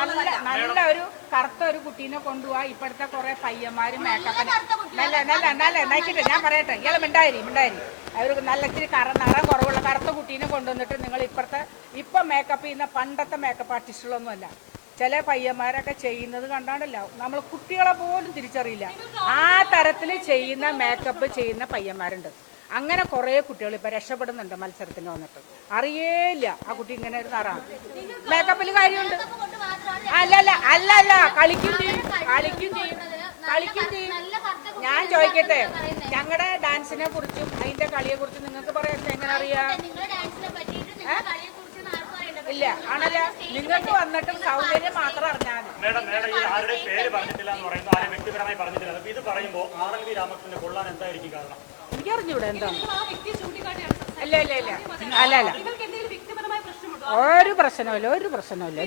നല്ല നല്ല ഒരു കറുത്ത ഒരു കുട്ടീനെ കൊണ്ടുപോവാ ഇപ്പോഴത്തെ കുറെ പയ്യന്മാരും മേക്കപ്പിന് നല്ല നല്ല നല്ല നയിക്കട്ടെ ഞാൻ പറയട്ടെ. ഇയാളെ മിണ്ടായിരി മിണ്ടായിരി അവർ നല്ല ഇച്ചിരി കറ നിറം കുറവുള്ള കറുത്ത കുട്ടീനെ കൊണ്ടുവന്നിട്ട് നിങ്ങൾ ഇപ്പോഴത്തെ ഇപ്പം മേക്കപ്പ് ചെയ്യുന്ന പണ്ടത്തെ മേക്കപ്പ് ആർട്ടിസ്റ്റുകളൊന്നും അല്ല. ചില പയ്യന്മാരൊക്കെ ചെയ്യുന്നത് കണ്ടാണ്ടല്ല. നമ്മൾ കുട്ടികളെ പോലും തിരിച്ചറിയില്ല. ആ തരത്തിൽ ചെയ്യുന്ന മേക്കപ്പ് ചെയ്യുന്ന പയ്യന്മാരുണ്ട്. അങ്ങനെ കുറേ കുട്ടികൾ ഇപ്പൊ രക്ഷപ്പെടുന്നുണ്ട് മത്സരത്തിന് വന്നിട്ട്. അറിയേയില്ല ആ കുട്ടി ഇങ്ങനെ ഒരു നിറാണ് മേക്കപ്പിൽ കാര്യമുണ്ട്. അല്ലല്ല അല്ലല്ല. കളിക്കും ചെയ്യും കളിക്കും ചെയ്യും കളിക്കും ചെയ്യും ഞാൻ ചോദിക്കട്ടെ ഞങ്ങളുടെ ഡാൻസിനെ കുറിച്ചും അതിന്റെ കളിയെ കുറിച്ചും നിങ്ങൾക്ക് പറയാൻ എങ്ങനെ അറിയാം? ഇല്ല ആണല്ലോ നിങ്ങൾക്ക് വന്നിട്ടും സൗന്ദര്യം മാത്രം അറിഞ്ഞാൽ മേഡം മേഡം ഈ ആരുടെ പേര് പറഞ്ഞിട്ടില്ല എന്ന് പറയുന്നത് ആരെ വ്യക്തിപരമായി പറഞ്ഞിട്ടില്ല. അപ്പൊ ഇത് പറയുമ്പോൾ ആർ എൽ വി രാമകൃഷ്ണന്റെ കൊള്ളാൻ എന്തായിരിക്കും കാരണം? എനിക്കറിഞ്ഞൂടെ എന്താണ് ആ അല്ല അല്ല അല്ല. അല്ല നിങ്ങൾക്ക് എന്തെങ്കിലും വ്യക്തിപരമായ പ്രശ്നമുണ്ടോ? ഒരു പ്രശ്നമില്ല ഒരു പ്രശ്നമില്ല